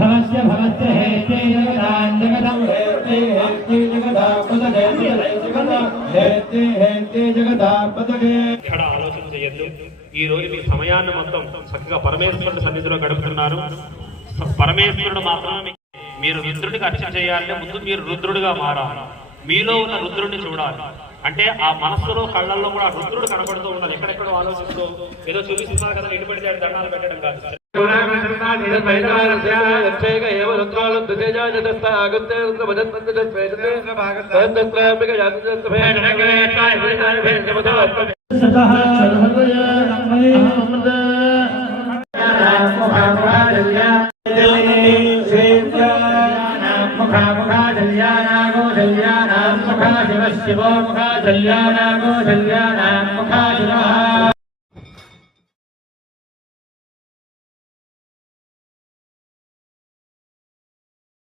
భవస్య భవస్య హేతే జగదాం జగదం ఎక్కడ ఆలోచన చేయొద్దు ఈ రోజు మీ సమయాన్ని మొత్తం చక్కగా పరమేశ్వరుడు సన్నిధిలో గడుపుతున్నారు. పరమేశ్వరుడు మాత్రమే మీరు రుద్రుడికి అర్చన చేయాలంటే ముందు మీరు రుద్రుడిగా మారాలి. మీలో ఉన్న రుద్రుడిని చూడాలి. అంటే ఆ మనస్సులో కళ్ళల్లో కూడా రుద్రుడు కనబడుతూ ఉండాలి. ఎక్కడెక్కడ ఆలోచిస్తూ ఏదో చూపిస్తున్నారు కదా ఇటు పడితే దండాలు పెట్టడం కాదు. శివో ముఖా శల్యానా గోశల్యానా ముఖా శివ